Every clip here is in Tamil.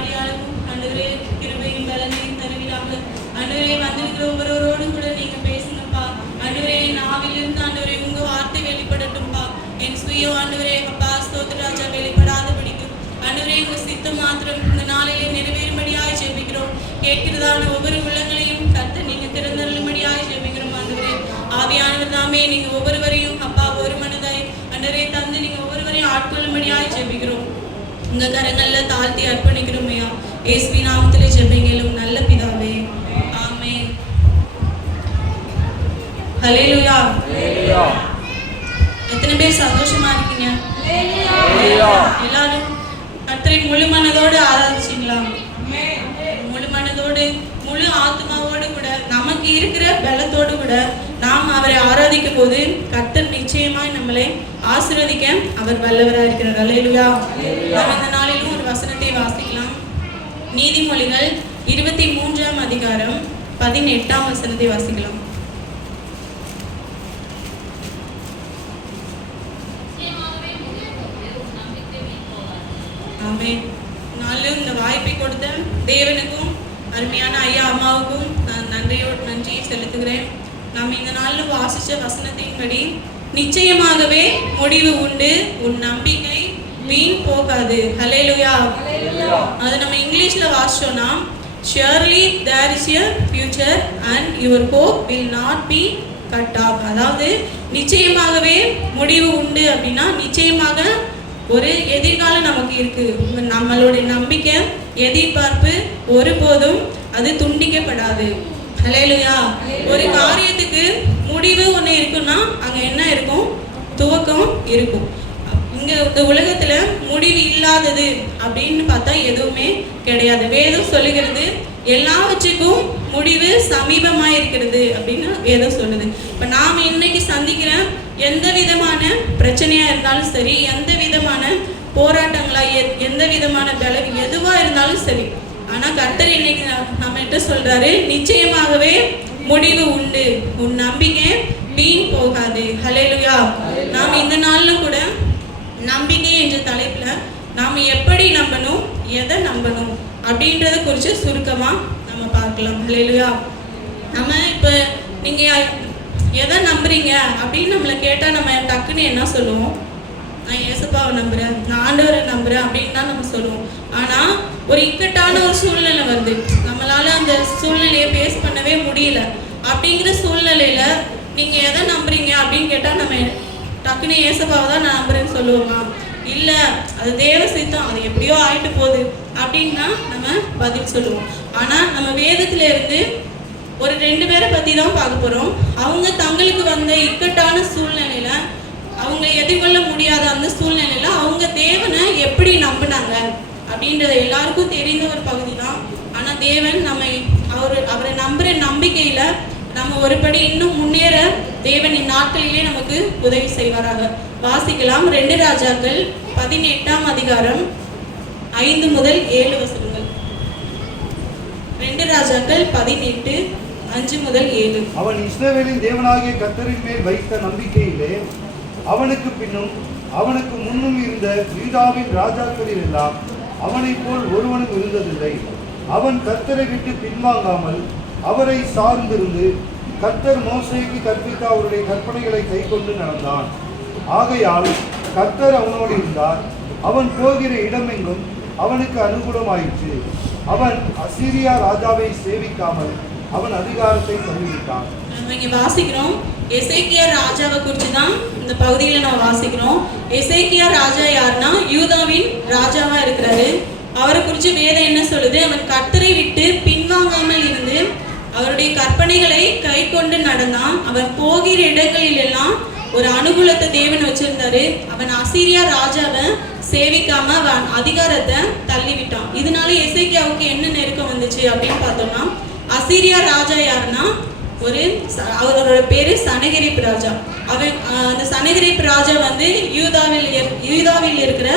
அடியாளமும் ஆண்டவரே கிருபையும் பலனையும் தருவீராக. ஆண்டவரே வந்திருக்கிற ஒவ்வொருவரோடும் கூட நீங்க பேசுங்கப்பா. ஆண்டவரே நாவிலிருந்து ஆண்டவரே உங்க வார்த்தை வெளிப்படட்டும்பா. என் சுய ஆண்டவரே அப்பா ஸ்தோத்திர ராஜா வெளிப்படாத பிடிக்கும் ஆண்டவரே உங்க சித்தம் மாத்திரம் இந்த நாளிலே நிறைவேறும்படியாய் ஜெபிக்கிறோம். கேட்கிறதான ஒவ்வொரு உள்ளங்களையும் கர்த்தர் நீங்க திறந்தருளும்படியாய் ஜெபிக்கிறோம். ஆண்டவரே ஆவியானவர் தாமே நீங்க ஒவ்வொருவரையும் அப்பா ஒரு மனதாய் ஆண்டவரே தந்து நீங்க ஒவ்வொருவரையும் ஆட்கொள்ளும்படியாய் ஜெபிக்கிறோம். உங்க கரங்கள்ல தாழ்த்தி அர்ப்பணிக்கிறோம் ஐயா. இயேசுவின் நாமத்திலே ஜெபங்களும் நல்ல பிதாவே, ஆமென். ஹல்லேலூயா. எத்தனை பேர் சந்தோஷமா இருக்கீங்க? எல்லாரும் கர்த்தரை முழு மனதோடு ஆராதிச்சீங்களா? முழு மனதோடு முழு ஆத்மாவோடு கூட நமக்கு இருக்கிற பலத்தோடு கூட நாம் அவரை ஆராதிக்கும் போது கர்த்தர் நிச்சயமாய் நம்மளை ஆசீர்வதிக்க அவர் வல்லவராக இருக்கிறார். ஹல்லேலூயா. நாம் இந்த நாளிலும் ஒரு வசனத்தை வாசிக்கலாம். நீதிமொழிகள் 23ஆம் அதிகாரம் 18ஆம் வசனத்தை வாசிக்கலாம். ஆமென். நாளும் இந்த வாய்ப்பை கொடுத்த தேவனுக்கும் அருமையான ஐயா அம்மாவுக்கும் நான் நன்றி செலுத்துகிறேன். நாம் இந்த நாளில் வாசிச்ச வசனத்தின்படி நிச்சயமாகவே முடிவு உண்டு, உன் நம்பிக்கை வீண் போகாது. ஹல்லேலூயா. அது நம்ம இங்கிலீஷ்ல வாசிச்சோம்னா surely there is a future and your hope will not be cut off. அதாவது நிச்சயமாகவே முடிவு உண்டு அப்படின்னா நிச்சயமாக ஒரு எதிர்காலம் நமக்கு இருக்கு. நம்மளுடைய நம்பிக்கை எதிர்பார்ப்பு ஒருபோதும் அது துண்டிக்கப்படாது. ஹல்லேலூயா. ஒரு காரியத்துக்கு முடிவு ஒன்று இருக்குன்னா அங்க என்ன இருக்கும்? துவக்கம் இருக்கும். இங்க இந்த உலகத்துல முடிவு இல்லாதது அப்படின்னு பார்த்தா எதுவுமே கிடையாது. வேதம் சொல்லுகிறது எல்லாவற்றுக்கும் முடிவு சமீபமாக இருக்கிறது அப்படின்னு வேதம் சொல்லுது. இப்போ நாம் இன்னைக்கு சந்திக்கிற எந்த விதமான பிரச்சனையா இருந்தாலும் சரி, எந்த விதமான போராட்டங்களா, எந்த விதமான பலவி எதுவா இருந்தாலும் சரி, ஆனா கர்த்தர் இன்னைக்கு நம்ம கிட்ட சொல்றாரு நிச்சயமாகவே முடிவு உண்டு, உன் நம்பிக்கை வீண் போகாது. ஹல்லேலூயா. நாம் இந்த நாள்ல கூட நம்பிக்கை என்ற தலைப்புல நாம் எப்படி நம்பணும், எதை நம்பணும் அப்படின்றத குறித்து சுருக்கமா நம்ம பார்க்கலாம். ஹல்லேலூயா. நம்ம இப்போ நீங்க எதை நம்புறீங்க அப்படின்னு நம்மளை கேட்டா நம்ம டக்குன்னு என்ன சொல்லுவோம்? நான் இயேசுப்பாவை நம்புறேன், நான் ஆண்டவரை நம்புறேன் அப்படின்னு தான் நம்ம சொல்லுவோம். ஆனா ஒரு இக்கட்டான ஒரு சூழ்நிலை வருது, நம்மளால அந்த சூழ்நிலையை பேஸ் பண்ணவே முடியல. அப்படிங்கிற சூழ்நிலையில நீங்க எதை நம்புறீங்க அப்படின்னு கேட்டா நம்ம டக்குன்னு இயேசுப்பாவை தான் நான் நம்புறேன்னு சொல்லுவோமா? இல்ல அது தேவ சித்தம், அது எப்படியோ ஆயிட்டு போகுது அப்படின்னா நம்ம பதில் சொல்லுவோம். ஆனா நம்ம வேதத்துல இருந்து ஒரு 2 பேரை பத்தி தான் பார்க்க போறோம். அவங்க தங்களுக்கு வந்த இக்கட்டான சூழ்நிலையில, அவங்க எதிர்கொள்ள முடியாத அந்த சூழ்நிலையில அவங்க தேவனை எப்படி நம்பினாங்க அப்படின்றது எல்லாருக்கும் தெரிந்த ஒரு பகுதி தான். ஆனா தேவன் அவரை நம்புற நம்பிக்கையில நம்ம ஒருபடி இன்னும் முன்னேற தேவன் இந்நாட்களிலே நமக்கு உதவி செய்வாராக. வாசிக்கலாம். 2 ராஜாக்கள் 18ஆம் அதிகாரம் 5 முதல் 7 வசனங்கள். 2 ராஜாக்கள் 18 5 முதல் 7. அவன் இஸ்ரவேலின் தேவனாகிய கர்த்தரின் மேல் வைத்த நம்பிக்கையிலே அவனுக்கு பின்னும் அவனுக்கு முன்னும் இருந்த யூதாவின் ராஜாக்களில் எல்லாம் அவனைப் போல் ஒருவனும் இருந்ததில்லை. அவன் கர்த்தரை விட்டு பின்வாங்காமல் அவரை சார்ந்திருந்து கர்த்தர் மோசேக்கு கற்பித்த அவருடைய கற்பனைகளை கைக்கொண்டு நடந்தான். ஆகையால் கர்த்தர் அவனோடு இருந்தார். அவன் போகிற இடமெங்கும் அவனுக்கு அனுகூலமாயிற்று. அவன் அசீரியா ராஜாவை சேவிக்காமல் அவன் அதிகாரத்தை தள்ளிவிட்டான். நம்ம இங்க வாசிக்கிறோம் எசேக்கியா ராஜாவை குறித்து தான் இந்த பகுதியில் நம்ம வாசிக்கிறோம். எசேக்கியா ராஜா யாருன்னா யூதாவின் ராஜாவா இருக்கிறாரு. அவரை குறித்து வேதம் என்ன சொல்லுது? அவன் கர்த்தரை விட்டு பின்வாங்காமல் இருந்து அவருடைய கற்பனைகளை கை கொண்டு நடந்தான். அவன் போகிற இடங்களில் எல்லாம் ஒரு அனுகூலத்தை தேவன் வச்சிருந்தாரு. அவன் அசீரியா ராஜாவை சேவிக்காம அவன் அதிகாரத்தை தள்ளிவிட்டான். இதனால எசேக்கியாவுக்கு என்ன நெருக்கம் வந்துச்சு அப்படின்னு பார்த்தோம்னா, அசீரியா ராஜா யாருன்னா அவரோட பேரு சனகரிப் ராஜா. அந்த சனகரிப் ராஜா யூதாவில் இருக்கிற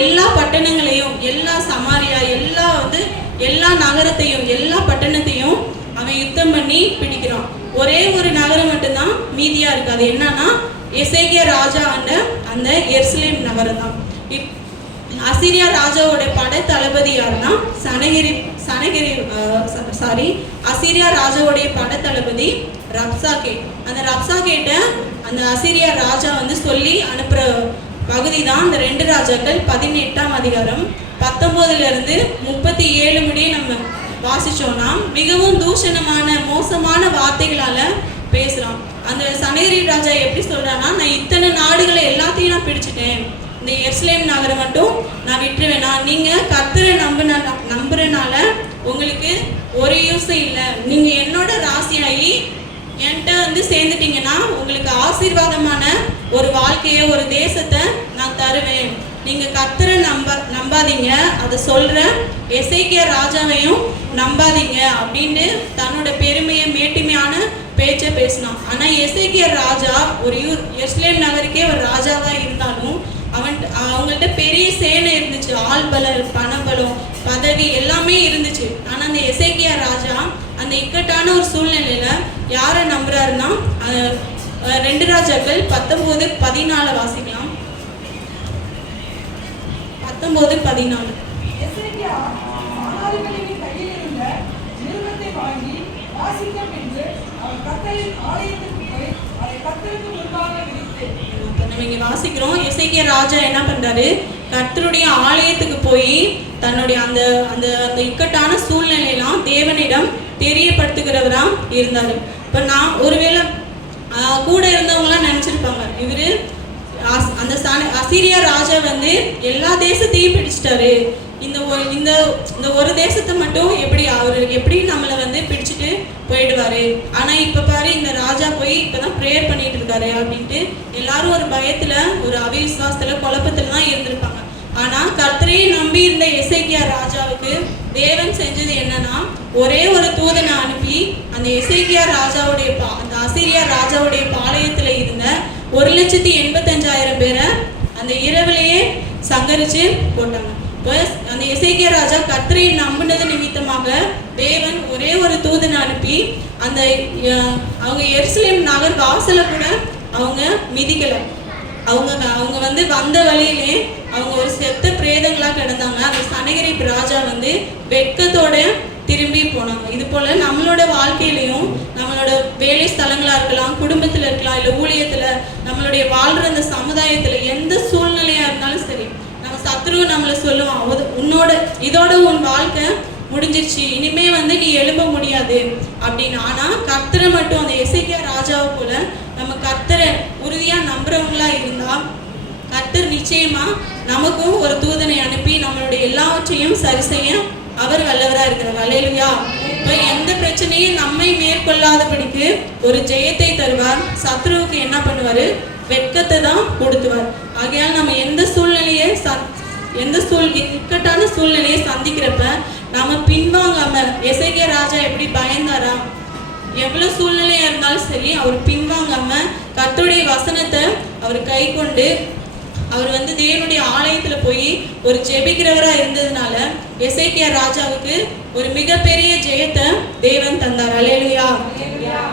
எல்லா பட்டணங்களையும், எல்லா சமாரியா, எல்லா நகரத்தையும், எல்லா பட்டணத்தையும் அவன் யுத்தம் பண்ணி பிடிக்கிறான். ஒரே ஒரு நகரம் மட்டும்தான் மீதியா இருக்கு. அது என்னன்னா எசேக்கியா ராஜா ஆண்ட அந்த எருசலேம் நகரம் தான். அசீரியா ராஜாவோட பட தளபதி யாருன்னா அசீரியா ராஜாவுடைய பட தளபதி ரப்சாகே. அந்த ரப்சாகேட்ட அந்த அசீரியா ராஜா வந்து சொல்லி அனுப்புற பகுதி தான் இந்த 2 ராஜாக்கள் 18ஆம் அதிகாரம் 19 37 முடிய நம்ம வாசிச்சோம்னா மிகவும் தூஷணமான மோசமான வார்த்தைகளால பேசுறான். அந்த சனேரிப் ராஜா எப்படி சொல்றான்னா, நான் இத்தனை நாடுகளை எல்லாத்தையும் நான் பிடிச்சிட்டேன், இந்த எருசலேம் நகரை மட்டும் நான் விட்டுருவேனா, நீங்க கர்த்தரை நம்புறனால உங்களுக்கு ஒரு யூஸ் இல்லை, நீங்க என்னோட ராசியாகி என்கிட்ட வந்து சேர்ந்துட்டீங்கன்னா உங்களுக்கு ஆசீர்வாதமான ஒரு வாழ்க்கையை ஒரு தேசத்தை நான் தருவேன், நீங்க கர்த்தரை நம்பாதீங்க, அதை சொல்ற எசேக்கியா ராஜாவையும் நம்பாதீங்க அப்படின்னு தன்னோட பெருமையை மேட்டிமையான பேச்சை பேசினான். ஆனா எசேக்கியா ராஜா ஒரு எருசலேம் நகருக்கே ஒரு ராஜாவா இருந்தாலும் அவங்கள்ட்ட பெரிய சேனை இருந்துச்சு, ஆள் பலம், பணபலம், பதவி எல்லாமே இருந்துச்சு. ஆனா அந்த எசேக்கியா ராஜா அந்த இக்கட்டான ஒரு சூழ்நிலையில யாரை நம்புறாருன்னா 2 ராஜாக்கள் 19:14 வாசிக்கலாம். 19:14. இங்க வாசிக்கிறோம், எசேக்கியா ராஜா என்ன பண்றாரு, கர்த்தருடைய ஆலயத்துக்கு போய் தன்னுடைய அந்த அந்த அந்த இக்கட்டான சூழ்நிலையெல்லாம் தேவனிடம் தெரியப்படுத்துகிறவரா இருந்தாரு. இப்ப நான் ஒருவேளை கூட இருந்தவங்களாம் நினைச்சிருப்பாங்க, இவரு அந்த அசீரியா ராஜா வந்து எல்லா தேசத்தையும் பிடிச்சிட்டாரு, இந்த ஒரு தேசத்தை மட்டும் எப்படி நம்மளை வந்து பிடிச்சிட்டு போயிடுவாரு, ஆனா இப்ப பாரு இந்த ராஜா போய் இப்பதான் ப்ரேயர் பண்ணிட்டு இருக்காரு அப்படின்ட்டு எல்லாரும் ஒரு பயத்துல ஒரு அவிசுவாசத்துல குழப்பத்துல தான் இருந்திருப்பாங்க. ஆனா கர்த்தரை நம்பி இருந்த எசேக்கியா ராஜாவுக்கு தேவன் செஞ்சது என்னன்னா, ஒரே ஒரு தூதனை அனுப்பி அந்த எசேக்கியா ராஜாவுடைய அந்த அசீரியா ராஜாவுடைய பாளையத்துல இருந்த 1,85,000 பேரை அந்த இரவிலேயே சங்கரிச்சு போட்டாங்க. அந்த எசேக்கியா ராஜா கர்த்தரை நம்பினது நிமித்தமாக தேவன் ஒரே ஒரு தூதனை அனுப்பி அந்த அவங்க எருசலேம் நகர் வாசல கூட அவங்க மிதிக்கல. அவங்க வந்து வந்த வழியிலே அவங்க ஒரு செத்த பிரேதங்களா கிடந்தாங்க. அந்த சனகரிப் ராஜா வந்து வெட்கத்தோட திரும்பி போனாங்க. இது போல நம்மளோட வாழ்க்கையிலையும் நம்மளோட வேலை ஸ்தலங்களா இருக்கலாம், குடும்பத்துல இருக்கலாம், இல்ல ஊழியத்துல, நம்மளுடைய வாழ்ற அந்த சமுதாயத்துல எந்த சூழ்நிலையா இருந்தாலும் சரி, நம்ம சத்ரு நம்மளை சொல்லுவான், இதோட உன் வாழ்க்கை முடிஞ்சிருச்சு, இனிமே வந்து நீ எழும்ப முடியாது அப்படின்னு. ஆனா கர்த்தரை மட்டும் அந்த எசேக்கியா ராஜாவை போல நம்ம கர்த்தரை உறுதியா நம்புறவங்களா இருந்தா கர்த்தர் நிச்சயமா நமக்கும் ஒரு தூதனை அனுப்பி நம்மளுடைய எல்லாவற்றையும் சரி செய்ய அவர் வல்லவரா இருக்கிறார். அல்லேலூயா. இப்ப எந்த பிரச்சனையும் நம்மை மேற்கொள்ளாதபடிக்கு ஒரு ஜெயத்தை தருவார். சத்ருவுக்கு என்ன பண்ணுவாரு, வெட்கத்தை தான் கொடுத்துவார். ஆகையால் நம்ம இக்கட்டான சூழ்நிலையை சந்திக்கிறப்ப நாம பின்வாங்காம, எசேக்கியா ராஜா எப்படி பயந்தாரா, எவ்வளவு சூழ்நிலையா இருந்தாலும் சரி அவர் பின்வாங்காம கர்த்தருடைய வசனத்தை அவர் கை கொண்டு அவர் வந்து தேவனுடைய ஆலயத்துல போய் ஒரு ஜெபிக்கிறவரா இருந்ததுனால எசேக்கியா ராஜாவுக்கு ஒரு மிகப்பெரிய ஜெயத்தை தேவன் தந்தார். அல்லேலூயா.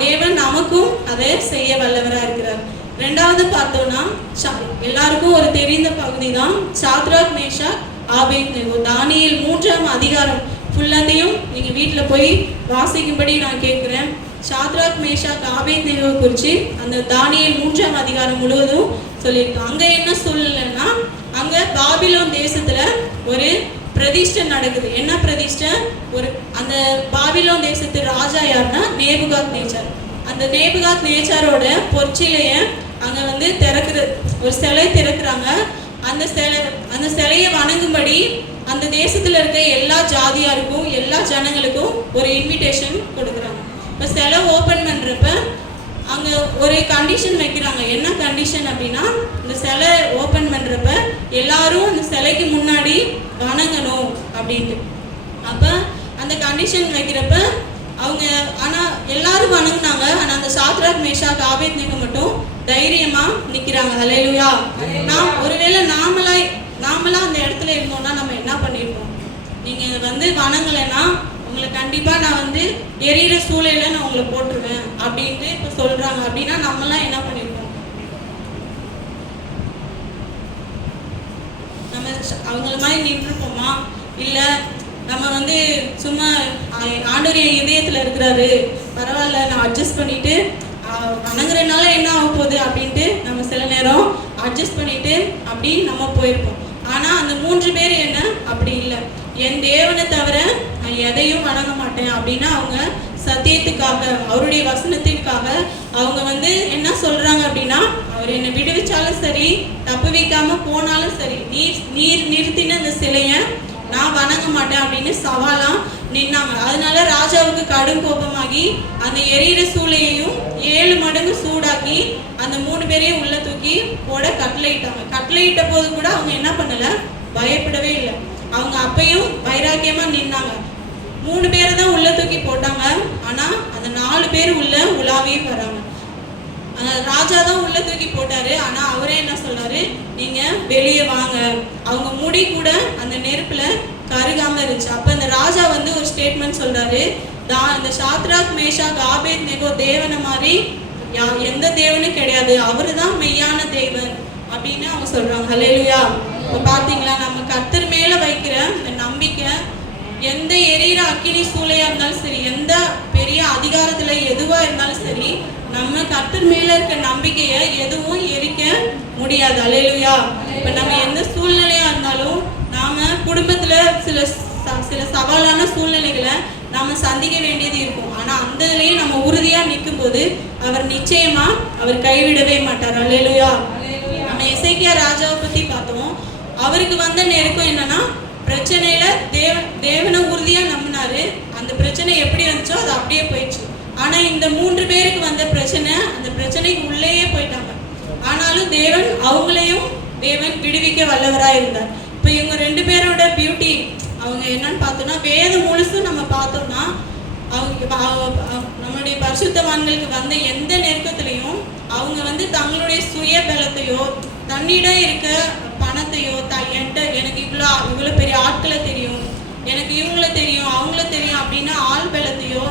தேவன் நமக்கும் அதை செய்ய வல்லவரா இருக்கிறார். 2வது பார்த்தோம்னா எல்லாருக்கும் ஒரு தெரிந்த பகுதி தான் சாத்ராக், மேஷாக், ஆபேத்நேகோ. தானியேல் 3ஆம் அதிகாரம் ஃபுல்லாத்தையும் நீங்க வீட்டில் போய் வாசிக்கும்படி நான் கேட்குறேன். சாத்ராக், மேஷாக், ஆபேத்நேகோ குறித்து அந்த தானியேல் 3ஆம் அதிகாரம் முழுவதும் சொல்லியிருக்கோம். அங்கே என்ன சூழ்நிலைன்னா, அங்கே பாபிலோன் தேசத்துல ஒரு பிரதிஷ்டை நடக்குது. என்ன பிரதிஷ்டை? அந்த பாபிலோன் தேசத்து ராஜா யாருன்னா நேபுகாத் நேச்சார். அந்த நேபுகாத் நேச்சாரோட பொற்சிலைய அங்க வந்து ஒரு சிலை திறக்கிறாங்க. அந்த சிலையை வணங்கும்படி அந்த தேசத்துல இருக்க எல்லா ஜாதியாருக்கும் எல்லா ஜனங்களுக்கும் ஒரு இன்விடேஷன் கொடுக்குறாங்க. இப்போ சிலை ஓபன் பண்றப்ப அங்க ஒரு கண்டிஷன் வைக்கிறாங்க. என்ன கண்டிஷன் அப்படின்னா, இந்த சிலை ஓபன் பண்றப்ப எல்லாரும் அந்த சிலைக்கு முன்னாடி வணங்கணும் அப்படின்ட்டு. அப்ப அந்த கண்டிஷன் வைக்கிறப்ப அவங்க எல்லாரும் வணங்குனாங்க. ஆனா அந்த சாத்ராக், மேஷாக், ஆபேத்நேகோ மட்டும் தைரியமா நிக்கிறாங்க. அல்லேலூயா. ஒருவேளை நாமளா அந்த இடத்துல இருந்தோம்னா நம்ம என்ன பண்ணிருப்போம்? நீங்க வந்து வணங்கலைன்னா உங்களை கண்டிப்பா நான் வந்து எரியிற சூளையில நான் உங்களை போட்டுருவேன் அப்படின்ட்டு இப்ப சொல்றாங்க. அப்படின்னா நம்மலாம் என்ன பண்ணிருப்போம்? நம்ம அவங்கள மாதிரி நின்றுப்போமா, இல்லை நம்ம வந்து சும்மா ஆண்டவர் என் இதயத்தில் இருக்கிறாரு, பரவாயில்ல நான் அட்ஜஸ்ட் பண்ணிட்டு வணங்குறதுனால என்ன ஆக போகுது அப்படின்ட்டு நம்ம சில நேரம் அட்ஜஸ்ட் பண்ணிட்டு அப்படி நம்ம போயிருப்போம். ஆனால் அந்த 3 பேர் என்ன அப்படி இல்லை. என் தேவனை தவிர நான் எதையும் வணங்க மாட்டேன் அப்படின்னு அவங்க சத்தியத்துக்காக, அவருடைய வசனத்திற்காக அவங்க வந்து என்ன சொல்றாங்க அப்படின்னா, அவர் என்னை விடுவிச்சாலும் சரி, தப்பு வைக்காம போனாலும் சரி, நீர் நிறுத்தின அந்த சிலையை நான் வணங்க மாட்டேன் அப்படின்னு சவாலாம் நின்னாங்க. அதனால ராஜாவுக்கு கடும் கோபமாகி அந்த எரியிற சூளையையும் 7 மடங்கு சூடாக்கி அந்த 3 பேரையும் உள்ள தூக்கி போட கட்டளையிட்டாங்க. கட்டளையிட்ட போது கூட அவங்க என்ன பண்ணல, பயப்படவே இல்லை. அவங்க அப்பையும் வைராக்கியமா நின்னாங்க. 3 பேரை தான் உள்ள தூக்கி போட்டாங்க. ஆனா அந்த 4 பேர் உள்ள உலாவே வராங்க. ராஜா தான் உள்ள தூக்கி போட்டாரு. ஆனா அவரே என்ன சொல்றாரு, நீங்க வெளியே வாங்க. அவங்க முடி கூட அந்த நெருப்புல கருகாம இருந்துச்சு. அப்ப அந்த ராஜா வந்து ஒரு ஸ்டேட்மெண்ட் சொல்றாரு, இந்த சாத்ராக் மேஷாக் ஆபேத்நேகோ தேவனை மாதிரி எந்த தேவனும் கிடையாது, அவரு தான் மெய்யான தேவன் அப்படின்னு அவங்க சொல்றாங்க. ஹல்லேலூயா. இப்ப பாத்தீங்களா, நம்ம கர்த்தர் மேல வைக்கிற இந்த நம்பிக்கை எந்த எரியிற அக்கினி சூளையா இருந்தாலும் சரி, எந்த பெரிய அதிகாரத்துல எதுவா இருந்தாலும் சரி, நம்ம கர்த்தர் மேல இருக்க நம்பிக்கையை எதுவும் எரிக்க முடியாது. அல்லேலூயா. இப்ப நம்ம எந்த சூழ்நிலையா இருந்தாலும், நாம குடும்பத்துல சில சவாலான சூழ்நிலைகளை நாம சந்திக்க வேண்டியது இருக்கும். ஆனா அந்த இதுலயும் நம்ம உறுதியா நிற்கும் போது அவர் நிச்சயமா அவர் கைவிடவே மாட்டார். அல்லேலூயா. நம்ம எசேக்கியா ராஜாவை பத்தி பார்த்தோம். அவருக்கு வந்த நெருக்கம் என்னன்னா, பிரச்சனையில தேவனை உறுதியா நம்பினாரு. அந்த பிரச்சனை எப்படி வந்துச்சோ அது அப்படியே போயிடுச்சு. ஆனா இந்த 3 பேருக்கு வந்த பிரச்சனை, அந்த பிரச்சனைக்கு உள்ளேயே போயிட்டாங்க. ஆனாலும் அவங்களையும் தேவன் விடுவிக்க வல்லவரா இருந்தார். இப்ப இவங்க 2 பேரோட பியூட்டி அவங்க என்னன்னு பார்த்தோம்னா, வேதம் முழுசும் நம்ம பார்த்தோம்னா, நம்மளுடைய பரிசுத்தவான்களுக்கு வந்த எந்த நெருக்கத்திலையும் அவங்க வந்து தங்களுடைய சுய பலத்தையோ, தன்னிடம் இருக்க பணத்தையோ, எனக்கு இவ்வளோ பெரிய ஆட்களை தெரியும், எனக்கு இவங்கள தெரியும், அவங்கள தெரியும் அப்படின்னு ஆள் பலத்தையோ,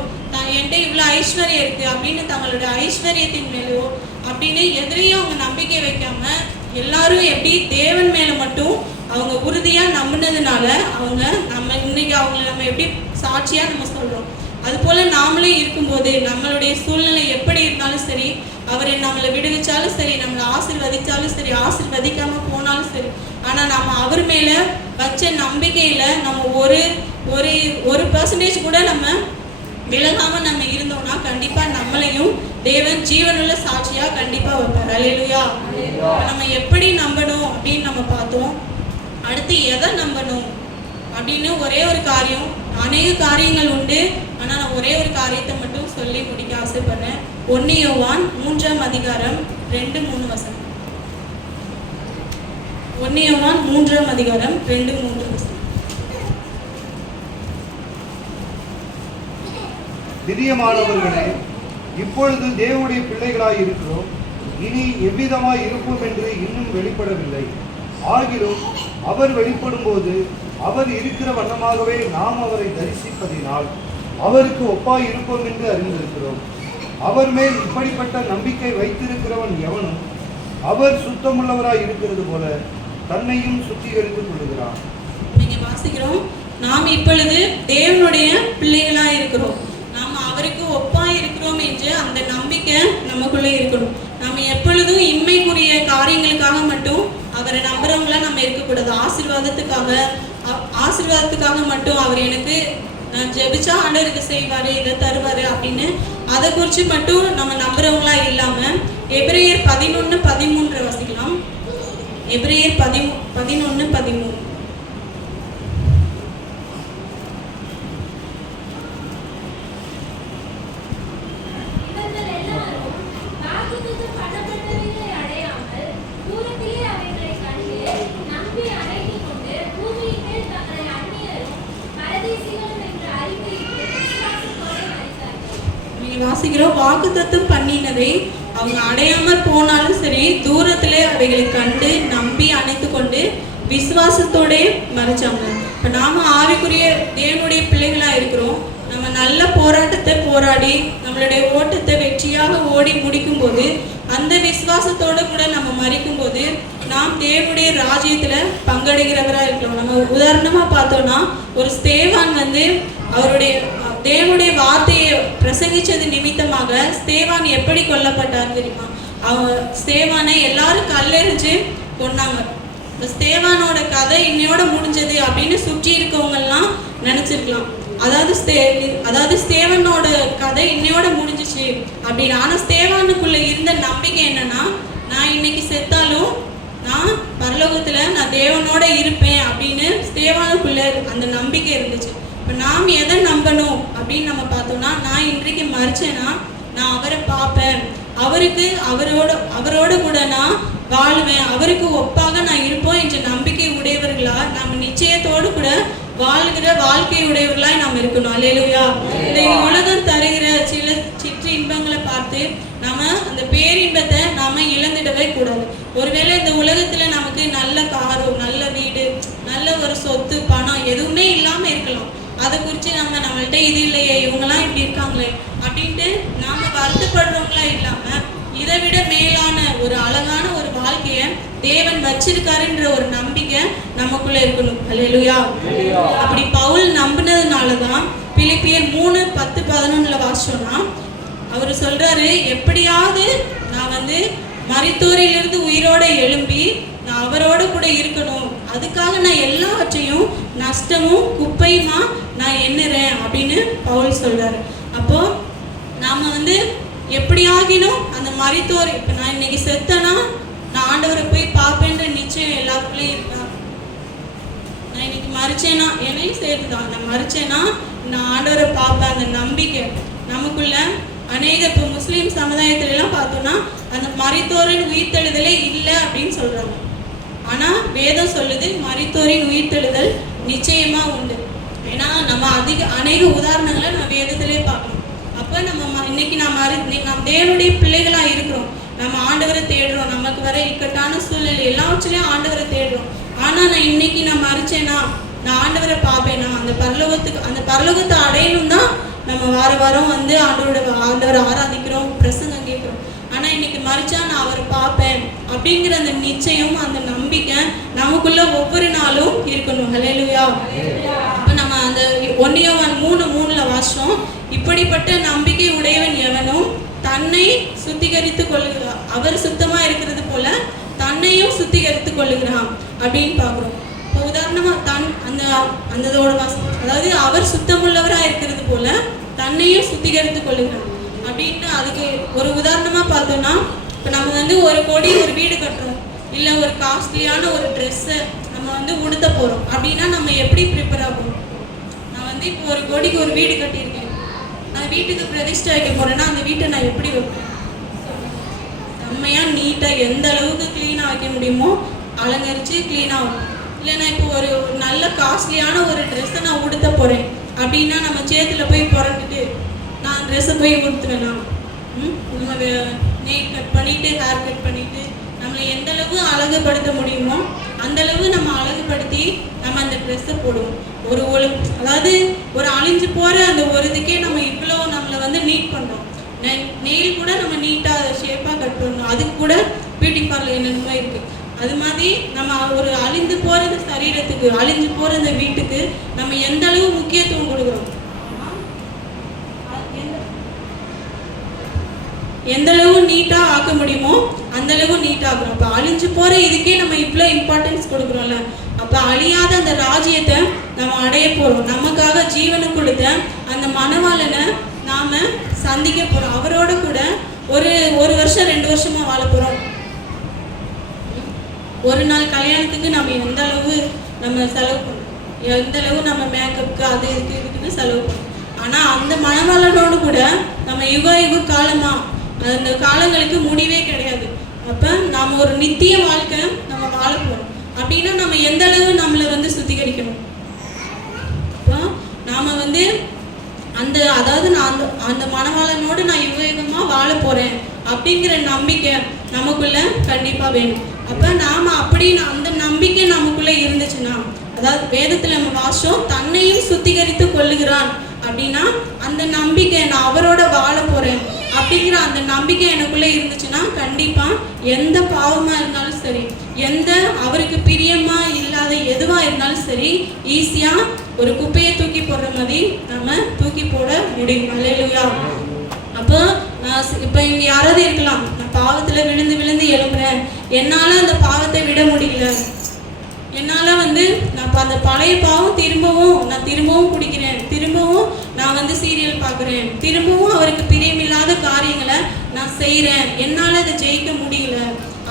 என்கிட்ட இவ்வளோ ஐஸ்வர்யம் இருக்கு அப்படின்னு தங்களோட ஐஸ்வர்யத்தின் மேலோ அப்படின்னு எதிரையும் அவங்க நம்பிக்கை வைக்காம, எல்லாரும் எப்படி தேவன் மேல மட்டும் அவங்க உறுதியா நம்பினதுனால அவங்க இன்னைக்கு அவங்களை நம்ம எப்படி சாட்சியா நம்ம சொல்றோம். அது போல நாமளே இருக்கும்போது நம்மளுடைய சூழ்நிலை எப்படி இருந்தாலும் சரி, அவரை நம்மளை விடுவிச்சாலும் சரி, நம்மளை ஆசீர்வதிச்சாலும் சரி, ஆசீர்வதிக்காம போனாலும் சரி, ஆனா நம்ம அவர் மேல வச்ச நம்பிக்கையில நம்ம ஒரு % கூட நம்ம விலகாம நம்ம இருந்தோம்னா கண்டிப்பா நம்மளையும் தேவன் ஜீவனுள்ள சாட்சியா கண்டிப்பா வைப்பார். அல்லேலூயா. நம்ம எப்படி நம்பணும் அப்படின்னு நம்ம பார்த்தோம். அடுத்து எதை நம்பணும் அப்படின்னு ஒரே ஒரு காரியம், அநேக காரியங்கள் உண்டு, ஆனா நான் ஒரே ஒரு காரியத்தை மட்டும் சொல்லி முடிக்க ஆசைப்படுறேன். 1 யோவான் 3ஆம் அதிகாரம் 2-3 வசனம். 1 யோவான் 3ஆம் அதிகாரம் 2-3 வசனம். பிரியமானவர்களே, இப்பொழுது தேவனுடைய பிள்ளைகளாய் இருக்கிறோம், இனி எவ்விதமாய் இருப்போம் என்று இன்னும் வெளிப்படவில்லை. ஆகிலும் அவர் வெளிப்படும் போது அவர் இருக்கிற வண்ணமாகவே நாம் அவரை தரிசிப்பதினால் அவருக்கு ஒப்பாய் இருப்போம் என்று அறிந்திருக்கிறோம். அவர் மேல் இப்படிப்பட்ட நம்பிக்கை வைத்திருக்கிறவன் எவனும் அவர் சுத்தமுள்ளவராய் இருக்கிறது போல தன்னையும் சுத்திகரித்துக் கொள்கிறான். நீங்க வாசிக்கிறோம், நாம் இப்பொழுது தேவனுடைய பிள்ளைகளாய் இருக்கிறோம், நாம் அவருக்கு ஒப்பாய் இருக்கிறோம் என்று அந்த நம்பிக்கை நமக்குள்ளே இருக்கணும். நம்ம எப்பொழுதும் இன்மைக்குரிய காரியங்களுக்காக மட்டும் அவரை நம்புறவங்களா நம்ம இருக்கக்கூடாது. ஆசீர்வாதத்துக்காக மட்டும் அவர் எனக்கு நான் ஜெபிச்சா ஆண்டவருக்கு செய்வாரு, இதை தருவாரு அப்படின்னு அதை குறித்து மட்டும் நம்ம நம்புறவங்களா இல்லாம, எபிரேயர் 11:13 வாசிக்கலாம். எபிரேயர் 11:13. வாசிக்கிறோம், வாக்குத்தத்தம் பண்ணினதை அவங்க அடையாமற் போனாலும் சரி, தூரத்திலே அவைகளை கண்டு நம்பி அணைத்து கொண்டு விசுவாசத்தோட மறைச்சாங்க. இப்போ நாம ஆவிக்குரிய தேவனுடைய பிள்ளைகளா இருக்கிறோம். நம்ம நல்ல போராட்டத்தை போராடி நம்மளுடைய ஓட்டத்தை வெற்றியாக ஓடி முடிக்கும் போது, அந்த விசுவாசத்தோட கூட நம்ம மறிக்கும் போது நாம் தேவனுடைய ராஜ்யத்துல பங்கடைகிறவராக இருக்கலாம். நம்ம உதாரணமா பார்த்தோம்னா ஒரு ஸ்தேவான் வந்து அவருடைய தேவனுடைய வார்த்தையை பிரசங்கிச்சது நிமித்தமாக ஸ்தேவான் எப்படி கொல்லப்பட்டார் தெரியுமா? ஸ்தேவானை எல்லாரும் கல்லெறிஞ்சு கொண்டாங்க. இந்த ஸ்தேவானோட கதை இன்னையோட முடிஞ்சது அப்படின்னு சுற்றி இருக்கவங்க எல்லாம் நினைச்சிருக்கலாம். அதாவது ஸ்தேவானோட கதை இன்னையோட முடிஞ்சிச்சு அப்படின்னு. ஆனா ஸ்தேவானுக்குள்ள இருந்த நம்பிக்கை என்னன்னா, நான் இன்னைக்கு செத்தாலும் நான் பரலோகத்துல நான் தேவனோட இருப்பேன் அப்படின்னு ஸ்தேவானுக்குள்ள அந்த நம்பிக்கை இருந்துச்சு. இப்போ நாம் எதை நம்பணும் அப்படின்னு நம்ம பார்த்தோம்னா, நான் இன்றைக்கு மறிச்சேன்னா நான் அவரை பார்ப்பேன், அவரோட கூட நான் வாழ்வேன், அவருக்கு ஒப்பாக நான் இருப்போம் என்ற நம்பிக்கை உடையவர்களா நம்ம நிச்சயத்தோடு கூட வாழ்கிற வாழ்க்கை உடையவர்களாய் நாம் இருக்கணும். அல்லேலூயா. இந்த உலகம் தருகிற சில சிற்று இன்பங்களை பார்த்து நாம அந்த பேரின்பத்தை நாம இழந்துடவே கூடாது. ஒருவேளை இந்த உலகத்துல நமக்கு நல்ல காரோ, நல்ல வீடு, நல்ல ஒரு சொத்து, பணம் எதுவுமே இல்லாம இருக்கலாம். அதை குறித்து நம்மள்ட்ட இது இல்லையே, இவங்கெல்லாம் இப்படி இருக்காங்களே அப்படின்ட்டு நாம வருத்தப்படுறவங்களா இல்லாம இதை விட மேலான ஒரு அழகான ஒரு வாழ்க்கைய தேவன் வச்சிருக்காருன்ற ஒரு நம்பிக்கை நமக்குள்ள இருக்கணும். அல்லேலூயா. அப்படி பவுல் நம்பினதுனாலதான் பிலிப்பியர் 3:10-11 வாசிச்சோம்னா அவர் சொல்றாரு, எப்படியாவது நான் வந்து மரித்தோரிலிருந்து உயிரோட எழும்பி நான் அவரோட கூட இருக்கணும், அதுக்காக நான் எல்லாவற்றையும் நஷ்டமும் குப்பையுமா நான் எண்ணுறேன் அப்படின்னு பவுல் சொல்றாரு. அப்போ நாம வந்து எப்படியாகினும் அந்த மரித்தோர், இப்போ நான் இன்னைக்கு செத்தனா நான் ஆண்டவரை போய் பார்ப்பேன்ற நிச்சயம் எல்லாருக்குள்ளேயும் இருக்கா? நான் இன்னைக்கு மறிச்சேனா என்னையும் சேர்த்துதான், நான் மறிச்சேனா நான் ஆண்டவரை பார்ப்பேன் அந்த நம்பிக்கை நமக்குள்ள அநேக இப்போ முஸ்லீம் சமுதாயத்துல எல்லாம் பார்த்தோம்னா அந்த மரித்தோரின் உயிர்த்தெழுதலே இல்லை அப்படின்னு சொல்றாங்க. ஆனா வேதம் சொல்லுது மரித்தோரின் உயிர்த்தெழுதல் நிச்சயமா உண்டு. ஏன்னா நம்ம அநேக உதாரணங்களை நம்ம வேதத்திலே பார்க்கணும். அப்ப நம்ம இன்னைக்கு நம்ம தேவனுடைய பிள்ளைகளா இருக்கிறோம், நம்ம ஆண்டவரை தேடுறோம், நமக்கு வர இக்கட்டான சூழ்நிலை எல்லாவற்றிலையும் ஆண்டவரை தேடுறோம். ஆனா நான் இன்னைக்கு நான் மறிச்சேனா நான் ஆண்டவரை பார்ப்பேனா, அந்த பரலோகத்தை அடையணும் தான் நம்ம வாரம் வந்து ஆண்டவரை ஆராதிக்கிறோம், பிரசங்கம் கேட்கிறோம். ஆனா இன்னைக்கு மறிச்சா நான் அவரை பார்ப்பேன் அப்படிங்கிற அந்த நிச்சயம், அந்த நம்பிக்கை நமக்குள்ள ஒவ்வொரு நாளும் இருக்கணும். ஹல்லேலூயா. அப்ப நம்ம அந்த 1 யோவான் 3:3 வாசிச்சோம், இப்படிப்பட்ட நம்பிக்கை உடையவன் எவனும் தன்னை சுத்திகரித்து கொள்ளுகிறான், அவர் சுத்தமா இருக்கிறது போல தன்னையும் சுத்திகரித்து கொள்ளுகிறான் அப்படின்னு பாக்குறோம். இப்போ உதாரணமா அதாவது அவர் சுத்தமுள்ளவரா இருக்கிறது போல தன்னையும் சுத்திகரித்து கொள்ளுகிறான் அப்படின்ட்டு அதுக்கு ஒரு உதாரணமா பார்த்தோம்னா, இப்போ நம்ம வந்து ஒரு கோடி ஒரு வீடு கட்டுறோம், இல்லை ஒரு காஸ்ட்லியான ஒரு ட்ரெஸ்ஸை நம்ம வந்து உடுத்த போறோம் அப்படின்னா நம்ம எப்படி ப்ரிப்பேர் ஆகும்? நான் வந்து இப்போ 1 கோடிக்கு ஒரு வீடு கட்டியிருக்கேன், அந்த வீட்டுக்கு பிரதிஷ்டை வைக்க போறேன்னா அந்த வீட்டை நான் எப்படி வைப்பேன்? செம்மையா நீட்டா எந்த அளவுக்கு கிளீனா வைக்க முடியுமோ அலங்கரிச்சு கிளீனா வைப்பேன். இல்லை நான் இப்போ ஒரு நல்ல காஸ்ட்லியான ஒரு ட்ரெஸ்ஸை நான் உடுத்த போறேன் அப்படின்னா நம்ம சேத்துல போய் புரண்டுட்டு நான் ட்ரெஸ்ஸை போய் உடுத்துவேனா? நம்ம நெயில் கட் பண்ணிட்டு ஹேர் கட் பண்ணிட்டு நம்மளை எந்த அளவு அழகுபடுத்த முடியுமோ அந்த அளவு நம்ம அழகுபடுத்தி நம்ம அந்த ட்ரெஸ்ஸை போடுவோம். அதாவது ஒரு அழிஞ்சு போற அந்த ஒரு இதுக்கே நம்ம இவ்வளோ நம்மளை வந்து நீட் பண்றோம். நெயில் கூட நம்ம நீட்டா ஷேப்பா கட் பண்ணணும், அதுக்கு கூட பியூட்டி பார்லர் என்னென்னமோ இருக்கு. அது மாதிரி நம்ம ஒரு அழிந்து போற சரீரத்துக்கு, அழிஞ்சு போற இந்த வீட்டுக்கு நம்ம எந்த அளவு முக்கியத்துவம் கொடுக்குறோம், எந்த அளவு நீட்டா ஆக்க முடியுமோ அந்த அளவு நீட்டா ஆக்குறோம். அப்ப அழிஞ்சு போற இதுக்கே நம்ம இவ்வளோ இம்பார்ட்டன்ஸ் கொடுக்குறோம்ல, அப்ப அழியாத அந்த ராஜ்யத்தை நம்ம அடைய போறோம். நமக்காக ஜீவனை கொடுத்த அந்த மணவாளனை நாம சந்திக்க போறோம். அவரோட கூட ஒரு வருஷம் 2 வருஷமா வாழ போறோம். ஒரு நாள் கல்யாணத்துக்கு நம்ம எந்த அளவு நம்ம செலவு பண்ணோம், எந்த அளவு நம்ம மேக்கப்புக்கு அது இதுக்குன்னு செலவு பண்ணோம். ஆனா அந்த மணவாளனோடு கூட நம்ம யுக காலமா அந்த காலங்களுக்கு முடிவே கிடையாது. அப்ப நாம ஒரு நித்திய வாழ்க்கை நம்ம வாழ போறோம் அப்படின்னா நம்ம எந்த அளவு நம்மளை வந்து சுத்திகரிக்கணும். அப்போ நாம வந்து அதாவது நான் அந்த மணவாளனோடு நான் யுகமா வாழ போறேன் அப்படிங்கிற நம்பிக்கை நமக்குள்ள கண்டிப்பா வேணும். அப்ப நாம அப்படின்னு அந்த நம்பிக்கை நமக்குள்ள இருந்துச்சுன்னா, அதாவது வேதத்துல நம்ம வாசம் தன்னையும் சுத்திகரித்து கொள்ளுகிறான் அப்படின்னா அந்த நம்பிக்கை நான் அவரோட வாழ போறேன், அப்படிங்கிற அந்த நம்பிக்கை எனக்குள்ள இருந்துச்சுன்னா கண்டிப்பா எந்த பாவமா இருந்தாலும் சரி, எந்த அவருக்கு பிரியமா இல்லாத எதுவா இருந்தாலும் சரி, ஈஸியா ஒரு குப்பையை தூக்கி போடுற மாதிரி நம்ம தூக்கி போட முடியும். அல்லேலூயா. அப்போ இப்போ இங்க யாராவது இருக்கலாம், நான் பாவத்துல விழுந்து விழுந்து எழும்புறேன், என்னால அந்த பாவத்தை விட முடியல, என்னால் நான் அந்த பழைய பாவம் திரும்பவும் குடிக்கிறேன், திரும்பவும் நான் சீரியல் பார்க்குறேன், திரும்பவும் அவருக்கு பிரியமில்லாத காரியங்களை நான் செய்கிறேன், என்னால் அதை ஜெயிக்க முடியல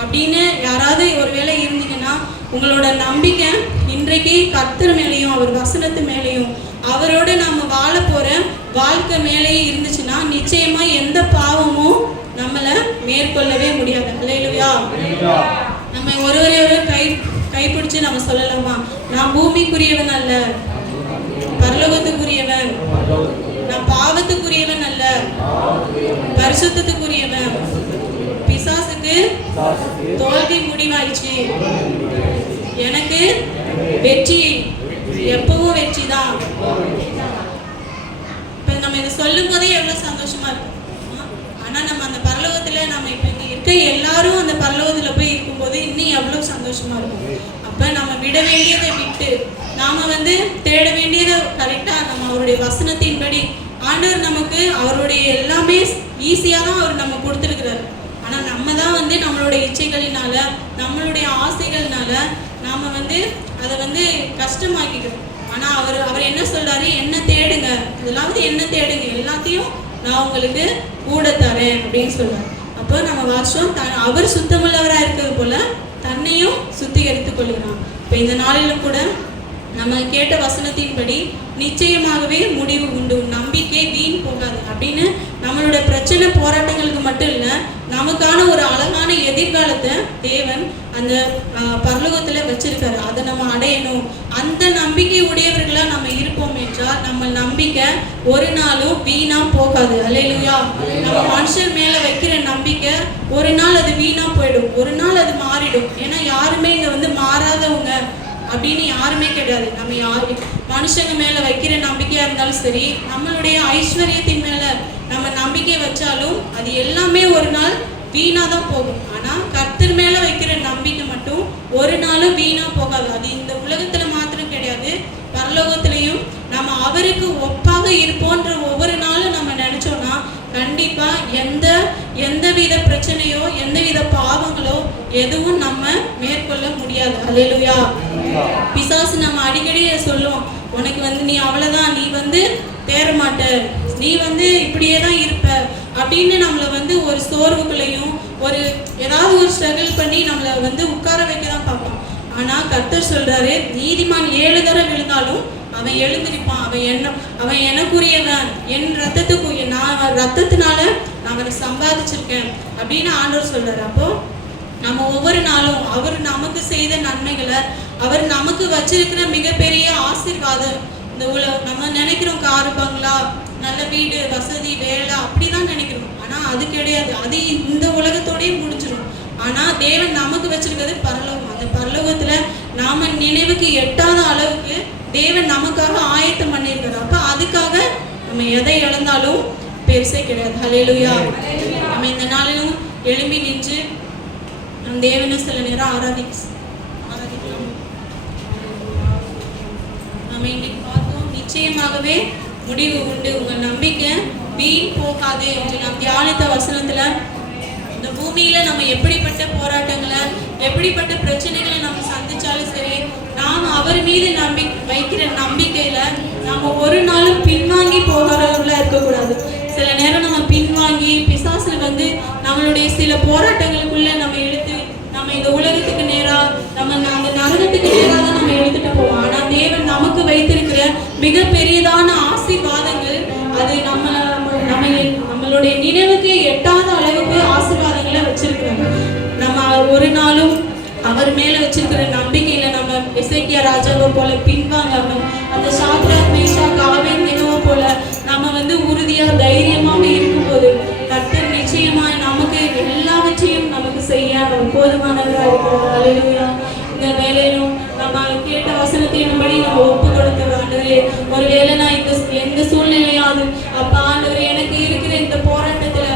அப்படின்னு யாராவது ஒருவேளை இருந்தீங்கன்னா, உங்களோட நம்பிக்கை இன்றைக்கு கர்த்தர் மேலேயும் அவர் வசனத்து மேலேயும் அவரோட நம்ம வாழ போகிற வாழ்க்கை மேலேயும் இருந்துச்சுன்னா நிச்சயமாக எந்த பாவமும் நம்மளை மேற்கொள்ளவே முடியாது. அல்லேலூயா. நம்ம ஒருவரையோட கைப்பிடிச்சு நம்ம சொல்லலாமா, நான் பூமிக்குரியவன் அல்ல, பரலோகத்துக்குரியவன், நான் பாவத்துக்குரியவன் அல்ல, பரிசுத்தத்துக்குரியவன். பிசாசுக்கு தோல்வி முடிவாயிடுச்சு, எனக்கு வெற்றி எப்பவும் வெற்றி தான். இப்ப நம்ம இதை சொல்லும் போதே எவ்வளவு சந்தோஷமா இருக்கும். ஆனா நம்ம அந்த பரலோகத்துல நம்ம இப்ப இங்க இருக்க எல்லாரும் அந்த பரலோகத்துல போய் இருக்கும்போது இன்னும் எவ்வளவு சந்தோஷமா இருக்கும். அப்ப நம்ம விட வேண்டியதை விட்டு நாம தேட வேண்டியதை கரெக்டா நம்ம அவருடைய வசனத்தின்படி ஆண்டவர் நமக்கு அவருடைய எல்லாமே ஈஸியா தான் அவர் நம்ம கொடுத்துருக்கிறாரு. ஆனா நம்ம தான் நம்மளுடைய இச்சைகளினால நம்மளுடைய ஆசைகள்னால நாம அதை கஷ்டமாக்கிக்கிறோம். ஆனா அவர் என்ன சொல்றாரு, என்ன தேடுங்க, முதலாவது என்ன தேடுங்க, எல்லாத்தையும் நான் உங்களுக்கு கூட தரேன் அப்படின்னு சொல்றாரு. அப்போ நம்ம வருஷம் அவர் சுத்தமுள்ளவராக இருக்கிறது போல தன்னையும் சுத்திகரித்துக் கொள்கிறான். இப்போ இந்த நாளிலும் கூட நம்ம கேட்ட வசனத்தின்படி நிச்சயமாகவே முடிவு உண்டு, நம்பிக்கை வீண் போகாது அப்படின்னு நம்மளோட பிரச்சனை போராட்டங்களுக்கு மட்டும் இல்லை, நமக்கான ஒரு அழகான எதிர்காலத்தை தேவன் அந்த பரலோகத்தில் வச்சிருக்காரு. அதை நம்ம அடையணும். அந்த நம்பிக்கை உடையவர்களா நம்ம இருப்போம் என்றால் நம்ம நம்பிக்கை ஒரு நாளும் வீணா போகாது. அல்லேலூயா. நம்ம மனுஷர் மேல வைக்கிற நம்பிக்கை ஒரு நாள் அது வீணா போயிடும், ஒரு நாள் அது மாறிடும். ஏன்னா யாருமே இங்க மாறாதவங்க அப்படின்னு யாருமே கிடையாது. நம்ம மனுஷங்க மேல வைக்கிற நம்பிக்கையா இருந்தாலும் சரி, நம்மளுடைய ஐஸ்வர்யத்தின் மேல நம்ம நம்பிக்கை வச்சாலும் அது எல்லாமே ஒரு நாள் வீணா தான் போகும். ஆனா கர்த்தர் மேல வைக்கிற நம்பிக்கை மட்டும் ஒரு நாளும் வீணா போகாது. அது இந்த உலகத்துல மாத்திரம் கிடையாது, பரலோகத்திலையும் நம்ம அவருக்கு ஒப்பாக இருப்போன்ற ஒவ்வொரு நாளும் நம்ம நினைச்சோம்னா கண்டிப்பா எந்தவித பிரச்சனையோ எந்தவித பாவங்களோ எதுவும் நம்ம மேற்கொள்ள முடியாது. அல்லேலூயா. பிசாசு நம்ம அடிக்கடி சொல்லுவோம், உனக்கு நீ அவ்வளவுதான், நீ தேற மாட்ட, நீ இப்படியே தான் இருப்ப அப்படின்னு நம்மளை ஒரு சோர்வுகளையும் ஏதாவது ஒரு ஸ்ட்ரகிள் பண்ணி நம்மளை உட்கார வைக்க தான் பார்ப்போம். ஆனா கர்த்தர் சொல்றாரு, நீதிமான் 7 தடவை விழுந்தாலும் அவன் எழுந்திருப்பான், அவன் எனக்குரியவன், என் ரத்தத்தினால நான் அவனை சம்பாதிச்சிருக்கேன் அப்படின்னு ஆண்டவர் சொல்றாரு. அப்போ நம்ம ஒவ்வொரு நாளும் அவர் நமக்கு செய்த நன்மைகளை, அவர் நமக்கு வச்சிருக்கிற மிகப்பெரிய ஆசீர்வாதம், இந்த நம்ம நினைக்கிறோம் காரு பங்களா நல்ல வீடு வசதி வேலை அப்படிதான் நினைக்கிறோம். ஆனா அது கிடையாது, அது இந்த உலகத்தோடய முடிஞ்சிடும். ஆனா தேவன் நமக்கு வச்சிருக்கிறது பரலோகம். அந்த பரலோகத்துல நாம நினைவுக்கு எட்டாத அளவுக்கு தேவன் நமக்காக ஆயத்தம் பண்ணியிருக்காரு. அப்ப அதுக்காக நம்ம எதை இழந்தாலும் பெருசே கிடையாது. ஹல்லேலூயா. நம்ம இந்த நாளிலும் எழும்பி நின்று நம் தேவனை சில நேரம் ஆராதிக்கலாம். நம்ம இன்னைக்கு பார்த்தோம், நிச்சயமாகவே முடிவு உண்டு, உங்கள் நம்பிக்கை வீண் போகாது என்று நாம் தியானித்த வசனத்துல இந்த பூமியில நம்ம எப்படிப்பட்ட போராட்டங்களை எப்படிப்பட்ட பிரச்சனைகளை நம்ம சந்திச்சாலும் சரி, நாம் அவர் மீது வைக்கிற நம்பிக்கையில நம்ம ஒரு நாளும் பின்வாங்கி போகிறவர்களா இருக்கக்கூடாது. சில நேரம் நம்ம பின்வாங்கி பிசாசுல நம்மளுடைய சில போராட்டங்களுக்குள்ள நம்ம இழுத்து நம்ம இந்த உலகத்துக்கு நேரா நம்ம அந்த நரகத்துக்கு நேரா தான் நம்ம எடுத்துட்டு போவோம். ஆனா தேவன் நமக்கு வைத்திருக்கிற மிக பெரியதான ஆசீர்வாதங்கள் அது நம்மளுடைய நினைவுக்கு எட்டாத அளவுக்கு ஆசீர்வாதங்களை வச்சிருக்கிறாங்க. நம்ம ஒரு நாளும் அவர் மேல வச்சிருக்கிற நம்பிக்கையில நம்ம எசேக்கியா ராஜாவை போல பின்வாங்காம, அந்த சாத்ராக் மேஷாக் ஆபேத்நேகோவை போல நம்ம உறுதியா தைரியமாக இருக்கும்போது கர்த்தர் நிச்சயமா நமக்கு எல்லாவற்றையும் நமக்கு செய்ய அவர் போதுமானவராக இருக்கிறார். அல்லேலூயா. இந்த வேலையிலும் நம்ம கேட்ட வசனத்தின்படி நம்ம ஒப்பு கொடுத்து, ஆண்டவரே ஒருவேளை நான் எந்த சூழ்நிலையாவது அப்ப ஆண்டவரே எனக்கு இருக்கிற இந்த போராட்டத்துல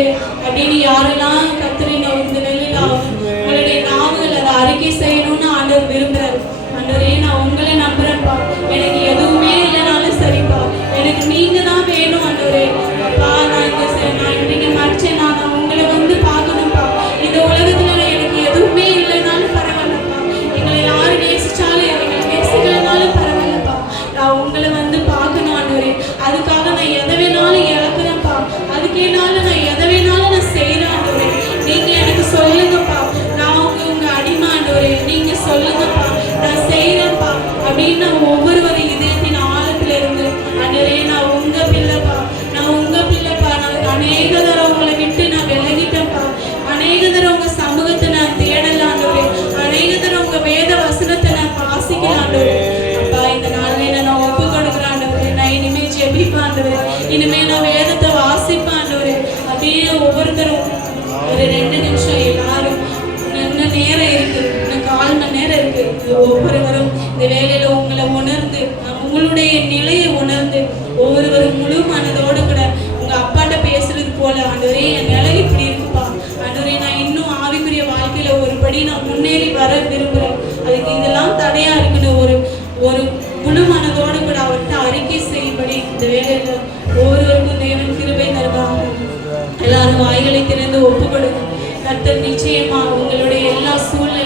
ஆண்டவரே அப்படின்னு யாரெல்லாம் கர்த்தரை இந்த வேலையில உங்களுடைய நாவுகள் அதை அறிக்கை செய்யணும்னு ஆண்டவர் விரும்புறாரு. ஆண்டவரே நான் உங்களை நம்புறேன்ப்பா, எனக்கு எதுவுமே இல்லைனாலும் சரிப்பா, எனக்கு நீங்க தான் வேணும் ஆண்டவரே. அப்பா நான் நீங்க மறைச்சேன், நான் உங்களை வந்து பார்க்கணும்ப்பா. இந்த உலகத்துல எனக்கு எதுவுமே இல்லைனாலும் பரவாயில்லப்பா, எங்களை யாரு நேசிச்சாலும் எங்களை நேசிக்கலனாலும் பரவாயில்லப்பா, நான் உங்களை வந்து பார்க்கணும் ஆண்டவரே. அதுக்காக நான் எதை வேணாலும் இழக்கிறேன்ப்பா, அதுக்கேனாலும் நான் எதை வேணாலும் நான் செய்யறேன் ஆண்டவரே. நீங்க எனக்கு சொல்லுங்கப்பா, நான் உங்க அடிமை ஆண்டவரே, நீங்க சொல்லுங்கப்பா, நான் செய்யறேன்ப்பா அப்படின்னு நான் ஒவ்வொருவரும் இதயத்தின் ஆழத்துல இருந்து ஆண்டவரே நான் உங்க பிள்ளைப்பா, நான் உங்க பிள்ளைப்பா, நான் அநேக தடவை உங்களை விட்டு நான் விலகிட்டேன்ப்பா, அநேக தடவை உங்க சமூகத்தை நான் தேடலாண்டவரே, அநேக தடவை உங்க வேத வசனத்தை நான் வாசிக்கலாண்டவரே. அப்பா இந்த நாளில நான் ஒப்பு கொடுக்குறாண்டவரே, நான் இனிமே ஜெபிப்பாண்டவரே, இனிமே நான் வேதத்தை வாசிப்பாண்டவரே. அப்படியே ஒவ்வொருத்தரும் ஒரு 2 நிமிஷம் எல்லாரும் இன்னும் நேரம் இருக்கு, இன்னும் 1/4 மணி நேரம் இருக்கு. ஒவ்வொருவரும் இந்த வேலையில உங்களை உணர்ந்து உங்களுடைய நிலையை உணர்ந்து ஒவ்வொருவரும் முழு மனதோடு கூட உங்க அப்பாட்ட பேசுறது போல ஆண்டவரே என் நிலை இப்படி இருக்குப்பா ஆண்டவரே, நான் இன்னும் ஆவிக்குரிய வாழ்க்கையில ஒருபடி நான் முன்னேறி வர விரும்புறேன், அதுக்கு இதெல்லாம் தடையா இருக்குன்னு ஒரு முழு மனதோடு கூட அவர்கிட்ட அறிக்கை செய்யும்படி இந்த வேலையில ஒவ்வொருவருக்கும் தேவன் கிருபை தருவாங்க. எல்லாரும் வாய்களை திறந்து ஒப்பு கொடுங்க. கர்த்தர் நிச்சயமாக